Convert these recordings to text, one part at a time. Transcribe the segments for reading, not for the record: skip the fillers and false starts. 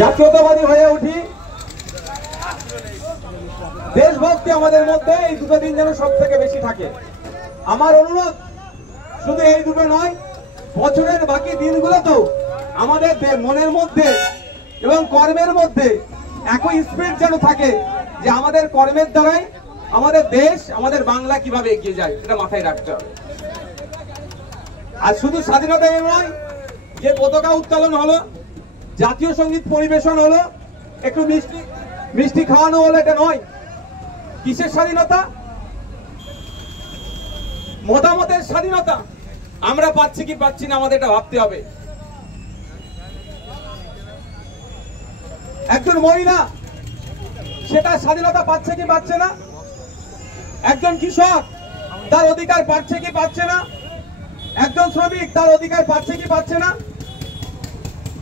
জাতীয়তাবাদী হয়ে উঠি, দেশভক্তি আমাদের মধ্যে এই দুটো দিন যেন সব থেকে বেশি থাকে। আমার অনুরোধ শুধু এই দুটো নয়, বছরের বাকি দিনগুলোতেও আমাদের মনের মধ্যে এবং কর্মের মধ্যে একই স্পিরিট যেন থাকে, যে আমাদের কর্মের দ্বারাই আমাদের দেশ, আমাদের বাংলা কিভাবে এগিয়ে যায়, এটা মাথায় রাখতে হবে। আর শুধু স্বাধীনতা নয়, যে পতাকা উত্তোলন হলো, জাতীয় সঙ্গীত পরিবেশন হলো, একটু মিষ্টি খাওয়ানো হলো, এটা নয়। কিসের স্বাধীনতা? মতামতের স্বাধীনতা। আমরা পাচ্ছি কি পাচ্ছি না, আমাদের এটা ভাবতে হবে। একজন মহিলা সেটা স্বাধীনতা পাচ্ছে কি পাচ্ছে না, একজন কৃষক তার অধিকার পাচ্ছে কি পাচ্ছে না, একজন শ্রমিক তার অধিকার পাচ্ছে কি পাচ্ছে না।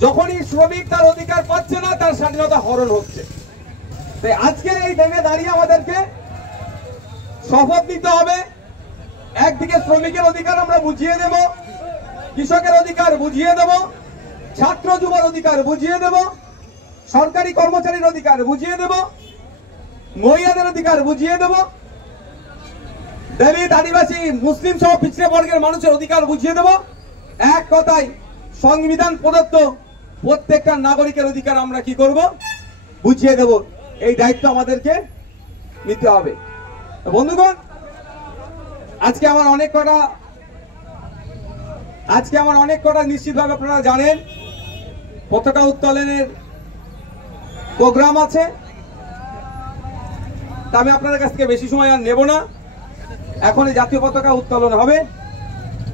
যখনই শ্রমিক তার অধিকার পাচ্ছে না, তার স্বাধীনতা হরণ হচ্ছে। তাই আজকে এই দিনে দাঁড়িয়ে আমাদেরকে শপথ নিতে হবে। একদিকে শ্রমিকের অধিকার আমরা বুঝিয়ে দেব, কৃষকের অধিকার বুঝিয়ে দেব, ছাত্র যুবর অধিকার বুঝিয়ে দেব, সরকারি কর্মচারীর অধিকার বুঝিয়ে দেব, মহিলাদের অধিকার বুঝিয়ে দেব, দলিত, আদিবাসী, মুসলিম সহ পিছড়ে বর্গের মানুষের অধিকার বুঝিয়ে দেব। এক কথায় সংবিধান প্রদত্ত প্রত্যেকটা নাগরিকের অধিকার আমরা কি করব, বুঝিয়ে দেব। এই দায়িত্ব আমাদেরকে নিতে হবে। বন্ধুগণ, আজকে আমার অনেক কটা নিশ্চিতভাবে আপনারা জানেন পতাকা উত্তোলনের প্রোগ্রাম আছে। তা আমি আপনাদের কাছ থেকে বেশি সময় আর নেব না। এখন জাতীয় পতাকা উত্তোলন হবে।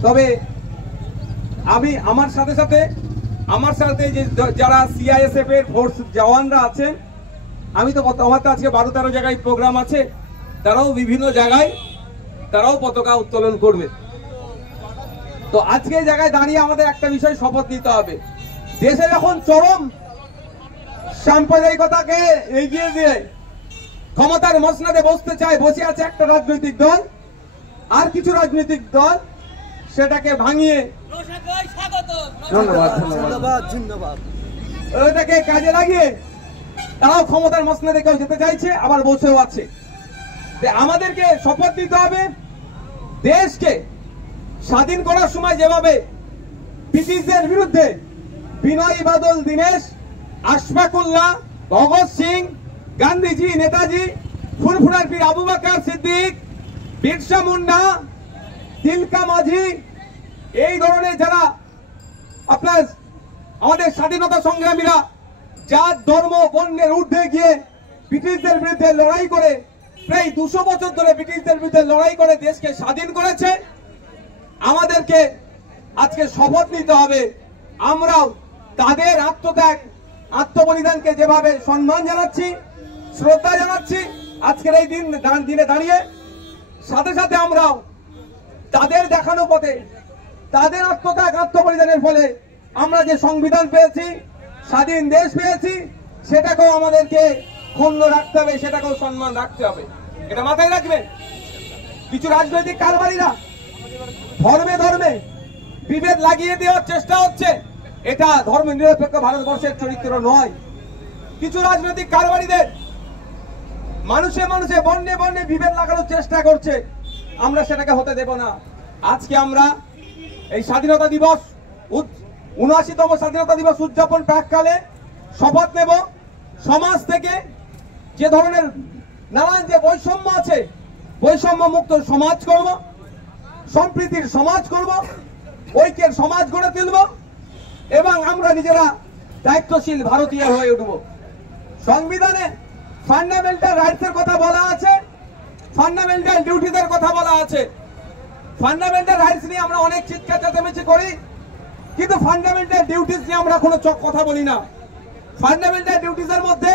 তবে আমি আমার সাথে যে যারা সিআইএসএফ এর ফোর্স জওয়ানরা আছেন, আমি তো আমার তো আজকে 12-13 জায়গায় প্রোগ্রাম আছে, তারাও বিভিন্ন জায়গায় তারাও পতাকা উত্তোলন করবে। তো আজকে এই জায়গায় দাঁড়িয়ে আমাদের একটা বিষয় শপথ নিতে হবে। দেশে যখন চরম সাম্প্রদায়িকতাকে এগিয়ে দিয়ে ক্ষমতার মসনদে বসে আছে একটা রাজনৈতিক দল, আর কিছু রাজনৈতিক দল সেটাকে ভাঙিয়ে ওইটাকে কাজে লাগিয়ে তারাও ক্ষমতার মসনদে কেউ যেতে চাইছে, আবার বসেও আছে। আমাদেরকে শপথ নিতে হবে, দেশকে স্বাধীন করার সময় যেভাবে ব্রিটিশদের বিরুদ্ধে বিনয় বাদল দীনেশ, আশফাকুল্লাহ, ভগৎ সিং, গান্ধীজি, নেতাজি, ফুরফুরার পীর আবু বকর সিদ্দিক, বিরসা মুন্ডা, তিলকা মাঝি, এই ধরনের যারা আপনার আমাদের স্বাধীনতা সংগ্রামীরা জাত ধর্ম বর্ণের ঊর্ধ্বে গিয়ে ব্রিটিশদের বিরুদ্ধে লড়াই করে প্রায় 200 বছর ধরে ব্রিটিশদের বিরুদ্ধে লড়াই করে দেশকে স্বাধীন করেছে, আমাদেরকে আজকে শপথ নিতে হবে আমরাও তাদের আত্মত্যাগ আত্মবলিদানকে যেভাবে সম্মান জানাচ্ছি, শ্রদ্ধা জানাচ্ছি আজকের এই দিনে দাঁড়িয়ে, সাথে সাথে আমরাও তাদের দেখানো পথে তাদের আত্মত্যাগ আত্মবলিদানের ফলে আমরা যে সংবিধান পেয়েছি, স্বাধীন দেশ পেয়েছি, সেটাকেও আমাদেরকে ক্ষুণ্ণ রাখতে হবে, সেটাকেও সম্মান রাখতে হবে। এটা মাথায় রাখবেন। কিছু রাজনৈতিক কারবারিরা ধর্মে ধর্মে বিভেদ লাগিয়ে দেওয়ার চেষ্টা হচ্ছে, এটা ধর্ম নিরপেক্ষ ভারতবর্ষের চরিত্র নয়। কিছু রাজনৈতিক কারবারিদের মানুষে মানুষে বর্ণে বর্ণে বিভেদ লাগানোর চেষ্টা করছে, আমরা সেটাকে হতে দেব না। আজকে আমরা এই স্বাধীনতা দিবস ৭৯তম স্বাধীনতা দিবস উদযাপন প্রাককালে শপথ নেব, সমাজ থেকে যে ধরনের নানান যে বৈষম্য আছে, বৈষম্য মুক্ত সমাজ করব, সম্প্রীতির সমাজ করব, ঐক্যের সমাজ গড়ে তুলব এবং আমরা নিজেরা দায়িত্বশীল ভারতীয় হয়ে উঠব। সংবিধানে ফান্ডামেন্টাল রাইটসের কথা বলা আছে, ফান্ডামেন্টাল ডিউটিদের কথা বলা আছে। ফান্ডামেন্টাল রাইটস নিয়ে আমরা অনেক চিৎকার চেঁচামেচি করি, কিন্তু ফান্ডামেন্টাল ডিউটিস নিয়ে আমরা কোনো কথা বলি না। ফান্ডামেন্টাল ডিউটিসের মধ্যে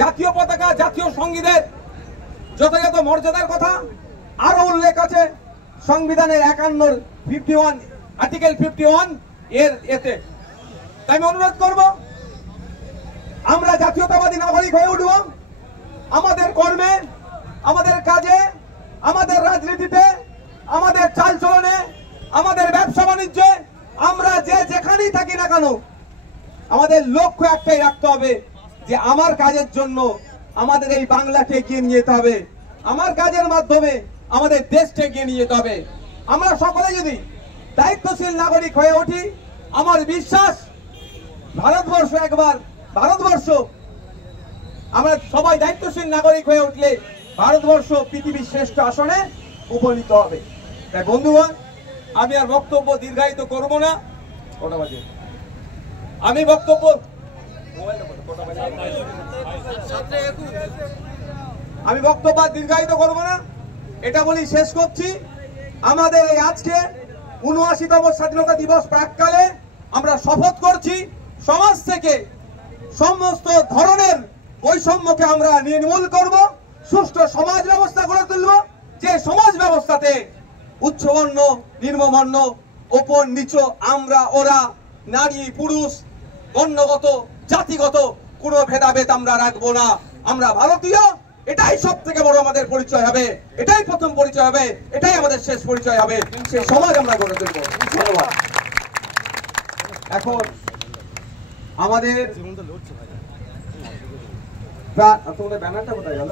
জাতীয় পতাকা, জাতীয় সঙ্গীতের যথাযথ মর্যাদার কথা আরো উল্লেখ আছে সংবিধানের 51 আর্টিকেল 51 এর এতে। তাই আমি অনুরোধ করব, আমরা জাতীয়তাবাদী নাগরিক হয়ে উঠব। আমাদের কর্মে, আমাদের কাজে, আমাদের রাজনীতিতে, আমাদের চালচলনে, আমাদের ব্যবসা বাণিজ্যে, আমরা যেখানেই থাকি না কেন, আমাদের লক্ষ্য একটা। লক্ষ্যই রাখতে হবে যে আমার কাজের জন্য আমাদের এই বাংলাকে এগিয়ে নিয়ে যেতে হবে, আমার কাজের মাধ্যমে আমাদের দেশকে এগিয়ে নিয়ে যেতে হবে। আমরা সকলে যদি দায়িত্বশীল নাগরিক হয়ে উঠি, আমার বিশ্বাস ভারতবর্ষ আমরা সবাই দায়িত্বশীল নাগরিক হয়ে উঠলে ভারতবর্ষ পৃথিবীর শ্রেষ্ঠ আসনে উপনীত হবে। তাই বন্ধুগণ, আমি আর বক্তব্য দীর্ঘায়িত করব না। আমি বক্তব্য দীর্ঘায়িত করব না, এটা বলি শেষ করছি। আমাদের এই আজকে ৭৯তম স্বাধীনতা দিবস প্রাককালে আমরা শপথ করছি সমাজ থেকে সমস্ত ধরনের বৈষম্যকে আমরা নির্মূল করব, সুষ্ঠু সমাজ ব্যবস্থা গড়ে তুলব, যে সমাজ ব্যবস্থাতে উচ্চবর্ণ নিম্নবর্ণ ওপর নিচ আমরা ওরা নারী পুরুষ বর্ণগত জাতিগত কোনো ভেদাভেদ আমরা রাখবো না। আমরা ভারতীয়, এটাই সব থেকে বড় আমাদের পরিচয় হবে, এটাই প্রথম পরিচয় হবে, এটাই আমাদের শেষ পরিচয় হবে। সেই সমাজ আমরা গড়ে তুলব। ধন্যবাদ। এখন আমাদের তোমাদের ব্যানারটা কোথায় গেল?